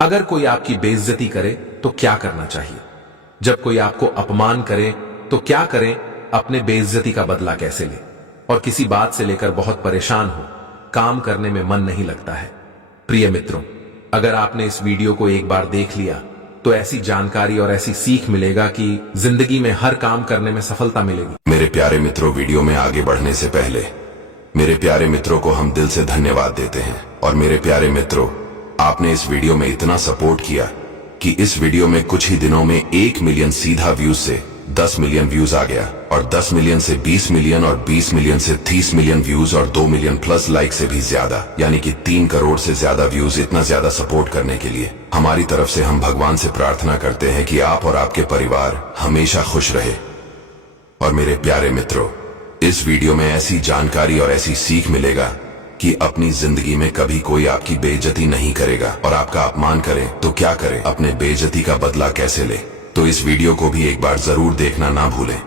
अगर कोई आपकी बेइज्जती करे तो क्या करना चाहिए? जब कोई आपको अपमान करे तो क्या करें? अपने बेइज्जती का बदला कैसे लें? और किसी बात से लेकर बहुत परेशान हो, काम करने में मन नहीं लगता है। प्रिय मित्रों, अगर आपने इस वीडियो को एक बार देख लिया तो ऐसी जानकारी और ऐसी सीख मिलेगा कि जिंदगी में हर काम करने में सफलता मिलेगी। मेरे प्यारे मित्रों, वीडियो में आगे बढ़ने से पहले मेरे प्यारे मित्रों को हम दिल से धन्यवाद देते हैं। और मेरे प्यारे मित्रों, आपने इस वीडियो में इतना सपोर्ट किया कि इस वीडियो में कुछ ही दिनों में 1 मिलियन सीधा व्यूज से 10 मिलियन व्यूज आ गया, और 10 मिलियन से 20 मिलियन, और 20 मिलियन से 30 मिलियन व्यूज, और 2 मिलियन प्लस लाइक से भी ज्यादा, यानी कि 3 करोड़ से ज्यादा व्यूज। इतना ज्यादा सपोर्ट करने के लिए हमारी तरफ से हम भगवान से प्रार्थना करते हैं कि आप और आपके परिवार हमेशा खुश रहे। और मेरे प्यारे मित्रों, इस वीडियो में ऐसी जानकारी और ऐसी सीख मिलेगा कि अपनी जिंदगी में कभी कोई आपकी बेइज्जती नहीं करेगा, और आपका अपमान करे तो क्या करें, अपने बेइज्जती का बदला कैसे ले। तो इस वीडियो को भी एक बार जरूर देखना ना भूलें।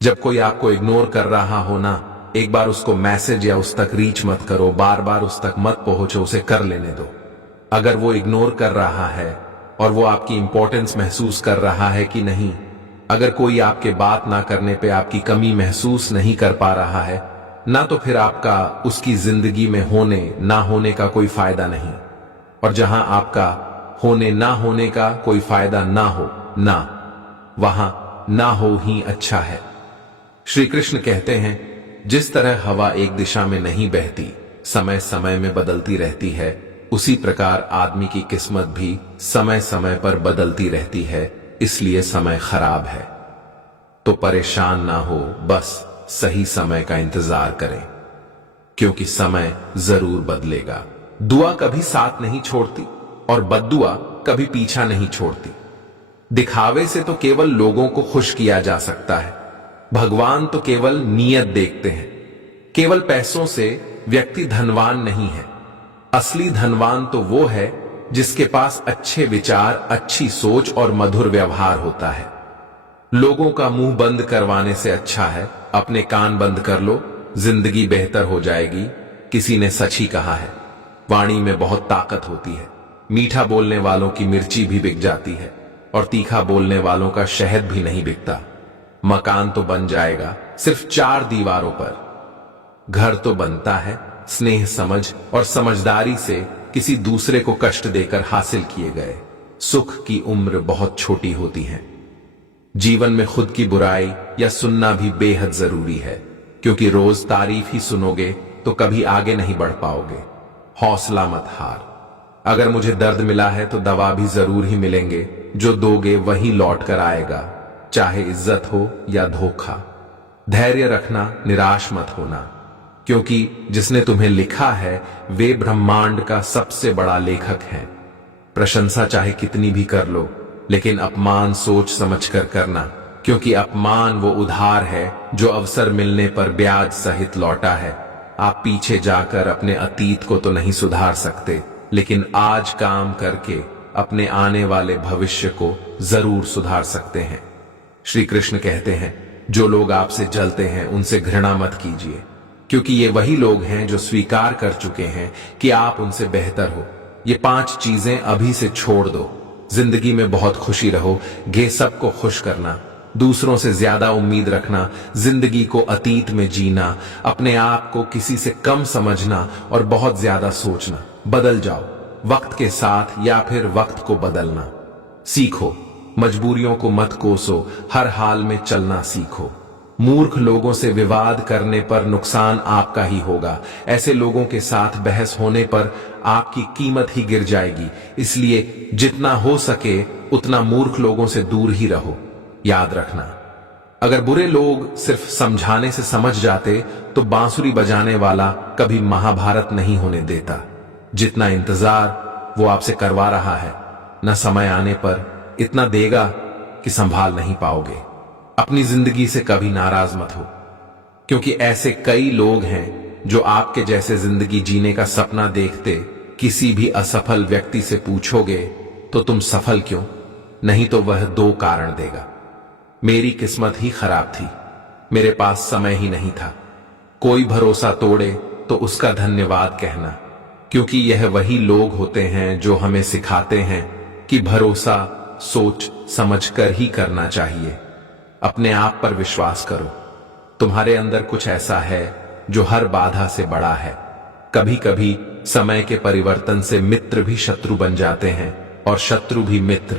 जब कोई आपको इग्नोर कर रहा हो ना, एक बार उसको मैसेज या उस तक रीच मत करो, बार बार उस तक मत पहुंचो, उसे कर लेने दो। अगर वो इग्नोर कर रहा है और वो आपकी इंपॉर्टेंस महसूस कर रहा है कि नहीं, अगर कोई आपके बात ना करने पे आपकी कमी महसूस नहीं कर पा रहा है ना, तो फिर आपका उसकी जिंदगी में होने ना होने का कोई फायदा नहीं। और जहां आपका होने ना होने का कोई फायदा ना हो ना, वहां ना हो ही अच्छा है। श्री कृष्ण कहते हैं, जिस तरह हवा एक दिशा में नहीं बहती, समय समय में बदलती रहती है, उसी प्रकार आदमी की किस्मत भी समय समय पर बदलती रहती है। इसलिए समय खराब है तो परेशान ना हो, बस सही समय का इंतजार करें, क्योंकि समय जरूर बदलेगा। दुआ कभी साथ नहीं छोड़ती और बद्दुआ कभी पीछा नहीं छोड़ती। दिखावे से तो केवल लोगों को खुश किया जा सकता है, भगवान तो केवल नीयत देखते हैं। केवल पैसों से व्यक्ति धनवान नहीं है, असली धनवान तो वो है जिसके पास अच्छे विचार, अच्छी सोच और मधुर व्यवहार होता है। लोगों का मुंह बंद करवाने से अच्छा है अपने कान बंद कर लो, जिंदगी बेहतर हो जाएगी। किसी ने सच ही कहा है, वाणी में बहुत ताकत होती है। मीठा बोलने वालों की मिर्ची भी बिक जाती है और तीखा बोलने वालों का शहद भी नहीं बिकता। मकान तो बन जाएगा सिर्फ 4 दीवारों पर, घर तो बनता है स्नेह, समझ और समझदारी से किसी दूसरे को कष्ट देकर हासिल किए गए। सुख की उम्र बहुत छोटी होती है। जीवन में खुद की बुराई या सुनना भी बेहद जरूरी है, क्योंकि रोज तारीफ ही सुनोगे तो कभी आगे नहीं बढ़ पाओगे। हौसला मत हार। अगर मुझे दर्द मिला है तो दवा भी जरूर ही मिलेंगे, जो दोगे वही लौट कर आएगा, चाहे इज्जत हो या धोखा। धैर्य रखना, निराश मत होना, क्योंकि जिसने तुम्हें लिखा है वे ब्रह्मांड का सबसे बड़ा लेखक है। प्रशंसा चाहे कितनी भी कर लो, लेकिन अपमान सोच समझकर करना, क्योंकि अपमान वो उधार है जो अवसर मिलने पर ब्याज सहित लौटा है। आप पीछे जाकर अपने अतीत को तो नहीं सुधार सकते, लेकिन आज काम करके अपने आने वाले भविष्य को जरूर सुधार सकते हैं। श्री कृष्ण कहते हैं, जो लोग आपसे जलते हैं उनसे घृणा मत कीजिए, क्योंकि ये वही लोग हैं जो स्वीकार कर चुके हैं कि आप उनसे बेहतर हो। ये 5 चीजें अभी से छोड़ दो। जिंदगी में बहुत खुशी रहो, गे सबको खुश करना, दूसरों से ज्यादा उम्मीद रखना, जिंदगी को अतीत में जीना, अपने आप को किसी से कम समझना और बहुत ज्यादा सोचना। बदल जाओ वक्त के साथ, या फिर वक्त को बदलना सीखो। मजबूरियों को मत कोसो, हर हाल में चलना सीखो। मूर्ख लोगों से विवाद करने पर नुकसान आपका ही होगा। ऐसे लोगों के साथ बहस होने पर आपकी कीमत ही गिर जाएगी। इसलिए जितना हो सके उतना मूर्ख लोगों से दूर ही रहो। याद रखना, अगर बुरे लोग सिर्फ समझाने से समझ जाते तो बांसुरी बजाने वाला कभी महाभारत नहीं होने देता। जितना इंतजार वो आपसे करवा रहा है, न समय आने पर इतना देगा कि संभाल नहीं पाओगे। अपनी जिंदगी से कभी नाराज मत हो, क्योंकि ऐसे कई लोग हैं जो आपके जैसे जिंदगी जीने का सपना देखते। किसी भी असफल व्यक्ति से पूछोगे तो तुम सफल क्यों, नहीं तो वह 2 कारण देगा। मेरी किस्मत ही खराब थी, मेरे पास समय ही नहीं था। कोई भरोसा तोड़े तो उसका धन्यवाद कहना, क्योंकि यह वही लोग होते हैं जो हमें सिखाते हैं कि भरोसा सोच समझकर ही करना चाहिए। अपने आप पर विश्वास करो। तुम्हारे अंदर कुछ ऐसा है जो हर बाधा से बड़ा है। कभी कभी समय के परिवर्तन से मित्र भी शत्रु बन जाते हैं और शत्रु भी मित्र,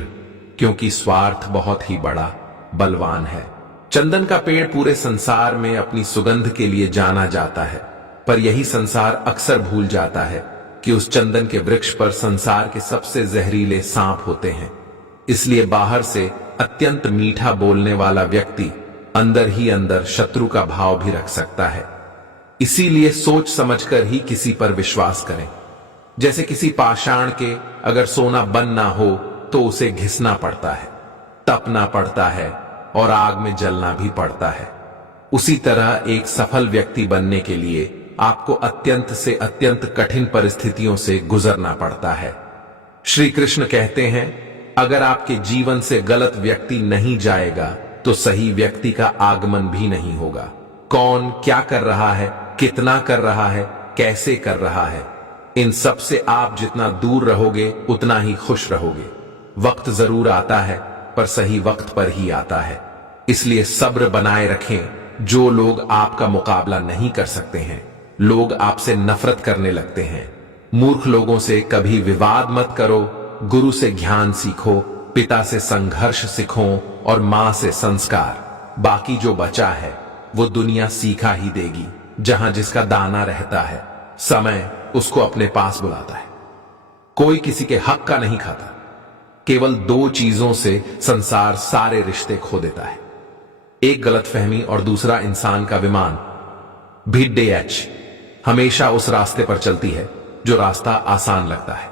क्योंकि स्वार्थ बहुत ही बड़ा बलवान है। चंदन का पेड़ पूरे संसार में अपनी सुगंध के लिए जाना जाता है, पर यही संसार अक्सर भूल जाता है कि उस चंदन के वृक्ष पर संसार के सबसे जहरीले सांप होते हैं। इसलिए बाहर से अत्यंत मीठा बोलने वाला व्यक्ति अंदर ही अंदर शत्रु का भाव भी रख सकता है। इसीलिए सोच समझकर ही किसी पर विश्वास करें। जैसे किसी पाषाण के अगर सोना बन ना हो तो उसे घिसना पड़ता है, तपना पड़ता है और आग में जलना भी पड़ता है। उसी तरह एक सफल व्यक्ति बनने के लिए आपको अत्यंत से अत्यंत कठिन परिस्थितियों से गुजरना पड़ता है। श्री कृष्ण कहते हैं, अगर आपके जीवन से गलत व्यक्ति नहीं जाएगा तो सही व्यक्ति का आगमन भी नहीं होगा। कौन क्या कर रहा है, कितना कर रहा है, कैसे कर रहा है, इन सब से आप जितना दूर रहोगे उतना ही खुश रहोगे। वक्त जरूर आता है पर सही वक्त पर ही आता है। इसलिए सब्र बनाए रखें। जो लोग आपका मुकाबला नहीं कर सकते हैं, लोग आपसे नफरत करने लगते हैं। मूर्ख लोगों से कभी विवाद मत करो। गुरु से ज्ञान सीखो, पिता से संघर्ष सीखो और मां से संस्कार। बाकी जो बचा है वो दुनिया सीखा ही देगी। जहां जिसका दाना रहता है, समय उसको अपने पास बुलाता है। कोई किसी के हक का नहीं खाता। केवल दो चीजों से संसार सारे रिश्ते खो देता है, एक गलतफहमी और दूसरा इंसान का विमान। भीड़ हमेशा उस रास्ते पर चलती है जो रास्ता आसान लगता है,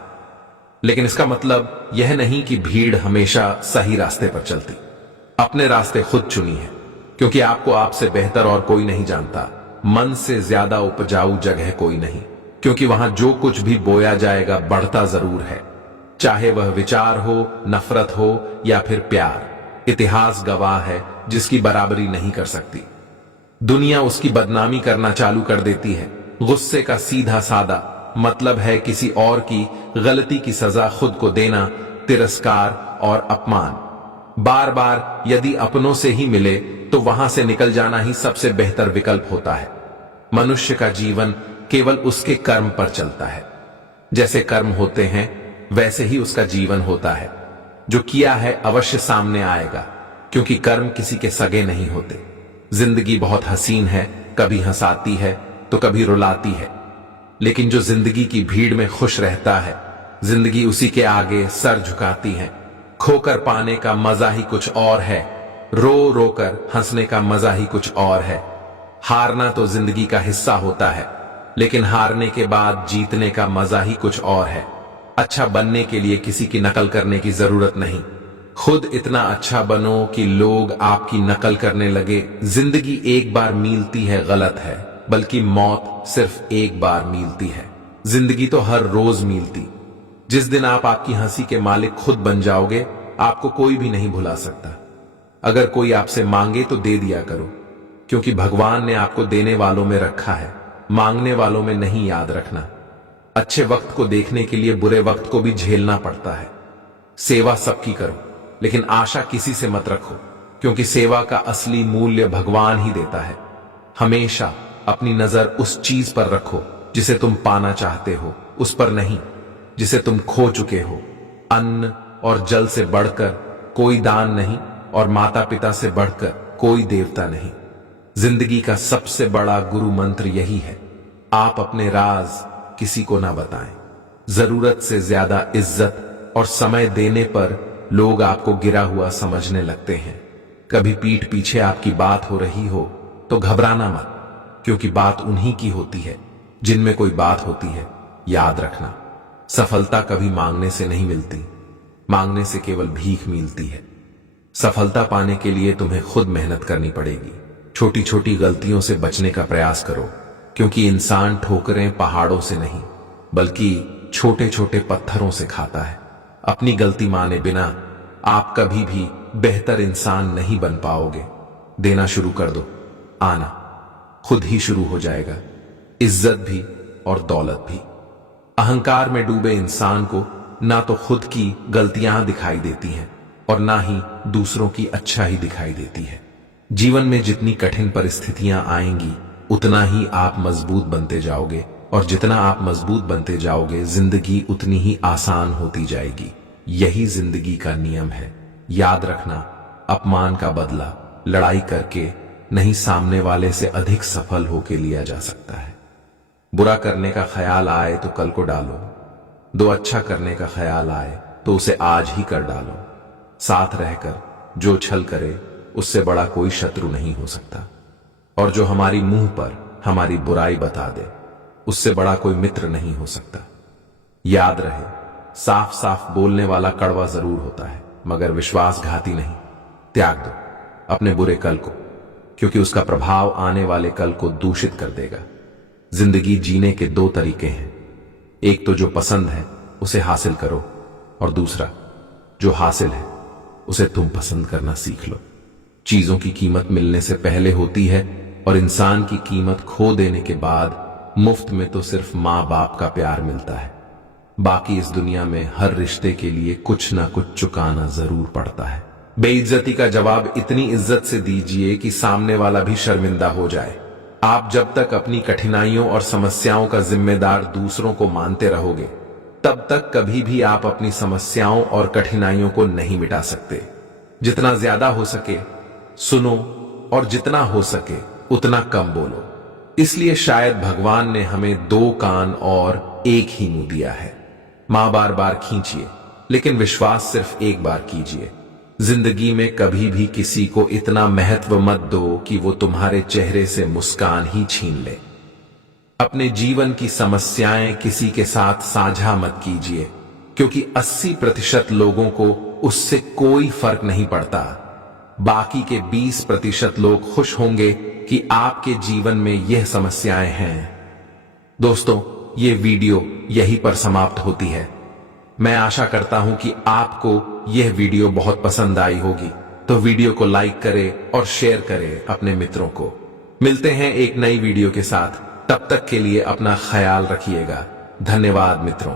लेकिन इसका मतलब यह नहीं कि भीड़ हमेशा सही रास्ते पर चलती। अपने रास्ते खुद चुनी है, क्योंकि आपको आपसे बेहतर और कोई नहीं जानता। मन से ज्यादा उपजाऊ जगह कोई नहीं, क्योंकि वहां जो कुछ भी बोया जाएगा बढ़ता जरूर है, चाहे वह विचार हो, नफरत हो या फिर प्यार। इतिहास गवाह है, जिसकी बराबरी नहीं कर सकती। दुनिया उसकी बदनामी करना चालू कर देती है। गुस्से का सीधा सादा मतलब है किसी और की गलती की सजा खुद को देना, तिरस्कार और अपमान। बार बार यदि अपनों से ही मिले तो वहां से निकल जाना ही सबसे बेहतर विकल्प होता है। मनुष्य का जीवन केवल उसके कर्म पर चलता है। जैसे कर्म होते हैं वैसे ही उसका जीवन होता है। जो किया है अवश्य सामने आएगा, क्योंकि कर्म किसी के सगे नहीं होते। जिंदगी बहुत हसीन है, कभी हंसाती है तो कभी रुलाती है, लेकिन जो जिंदगी की भीड़ में खुश रहता है, जिंदगी उसी के आगे सर झुकाती है। खोकर पाने का मजा ही कुछ और है, रो रो कर हंसने का मजा ही कुछ और है। हारना तो जिंदगी का हिस्सा होता है, लेकिन हारने के बाद जीतने का मजा ही कुछ और है। अच्छा बनने के लिए किसी की नकल करने की जरूरत नहीं, खुद इतना अच्छा बनो कि लोग आपकी नकल करने लगे। जिंदगी एक बार मिलती है गलत है, बल्कि मौत सिर्फ एक बार मिलती है। जिंदगी तो हर रोज मिलती। जिस दिन आप आपकी हंसी के मालिक खुद बन जाओगे, आपको कोई भी नहीं भुला सकता। अगर कोई आपसे मांगे तो दे दिया करो, क्योंकि भगवान ने आपको देने वालों में रखा है, मांगने वालों में नहीं। याद रखना, अच्छे वक्त को देखने के लिए बुरे वक्त को भी झेलना पड़ता है। सेवा सबकी करो, लेकिन आशा किसी से मत रखो, क्योंकि सेवा का असली मूल्य भगवान ही देता है। हमेशा अपनी नजर उस चीज पर रखो जिसे तुम पाना चाहते हो, उस पर नहीं जिसे तुम खो चुके हो। अन्न और जल से बढ़कर कोई दान नहीं, और माता पिता से बढ़कर कोई देवता नहीं। जिंदगी का सबसे बड़ा गुरु मंत्र यही है, आप अपने राज किसी को ना बताएं। जरूरत से ज्यादा इज्जत और समय देने पर लोग आपको गिरा हुआ समझने लगते हैं। कभी पीठ पीछे आपकी बात हो रही हो तो घबराना मत, क्योंकि बात उन्हीं की होती है जिनमें कोई बात होती है। याद रखना, सफलता कभी मांगने से नहीं मिलती, मांगने से केवल भीख मिलती है। सफलता पाने के लिए तुम्हें खुद मेहनत करनी पड़ेगी। छोटी छोटी गलतियों से बचने का प्रयास करो, क्योंकि इंसान ठोकरें पहाड़ों से नहीं बल्कि छोटे छोटे पत्थरों से खाता है। अपनी गलती माने बिना आप कभी भी बेहतर इंसान नहीं बन पाओगे। देना शुरू कर दो, आना खुद ही शुरू हो जाएगा, इज्जत भी और दौलत भी। अहंकार में डूबे इंसान को ना तो खुद की गलतियां दिखाई देती हैं और ना ही दूसरों की अच्छा ही दिखाई देती है। जीवन में जितनी कठिन परिस्थितियां आएंगी उतना ही आप मजबूत बनते जाओगे, और जितना आप मजबूत बनते जाओगे जिंदगी उतनी ही आसान होती जाएगी। यही जिंदगी का नियम है। याद रखना, अपमान का बदला लड़ाई करके नहीं, सामने वाले से अधिक सफल होके लिया जा सकता है। बुरा करने का ख्याल आए तो कल को डालो, दो अच्छा करने का ख्याल आए तो उसे आज ही कर डालो। साथ रहकर जो छल करे उससे बड़ा कोई शत्रु नहीं हो सकता, और जो हमारी मुंह पर हमारी बुराई बता दे उससे बड़ा कोई मित्र नहीं हो सकता। याद रहे, साफ साफ बोलने वाला कड़वा जरूर होता है मगर विश्वासघाती नहीं। त्याग दो अपने बुरे कल को, क्योंकि उसका प्रभाव आने वाले कल को दूषित कर देगा। जिंदगी जीने के दो तरीके हैं, एक तो जो पसंद है उसे हासिल करो, और दूसरा जो हासिल है उसे तुम पसंद करना सीख लो। चीजों की कीमत मिलने से पहले होती है, और इंसान की कीमत खो देने के बाद मुफ्त में तो सिर्फ मां बाप का प्यार मिलता है। बाकी इस दुनिया में हर रिश्ते के लिए कुछ ना कुछ चुकाना जरूर पड़ता है। बेइज्जती का जवाब इतनी इज्जत से दीजिए कि सामने वाला भी शर्मिंदा हो जाए। आप जब तक अपनी कठिनाइयों और समस्याओं का जिम्मेदार दूसरों को मानते रहोगे, तब तक कभी भी आप अपनी समस्याओं और कठिनाइयों को नहीं मिटा सकते। जितना ज्यादा हो सके सुनो, और जितना हो सके उतना कम बोलो। इसलिए शायद भगवान ने हमें दो कान और एक ही मुंह दिया है। मां बार बार खींचिए, लेकिन विश्वास सिर्फ एक बार कीजिए। जिंदगी में कभी भी किसी को इतना महत्व मत दो कि वो तुम्हारे चेहरे से मुस्कान ही छीन ले। अपने जीवन की समस्याएं किसी के साथ साझा मत कीजिए, क्योंकि 80% लोगों को उससे कोई फर्क नहीं पड़ता। बाकी के 20% लोग खुश होंगे कि आपके जीवन में यह समस्याएं हैं। दोस्तों, ये वीडियो यहीं पर समाप्त होती है। मैं आशा करता हूं कि आपको यह वीडियो बहुत पसंद आई होगी, तो वीडियो को लाइक करें और शेयर करें अपने मित्रों को। मिलते हैं एक नई वीडियो के साथ, तब तक के लिए अपना ख्याल रखिएगा। धन्यवाद मित्रों।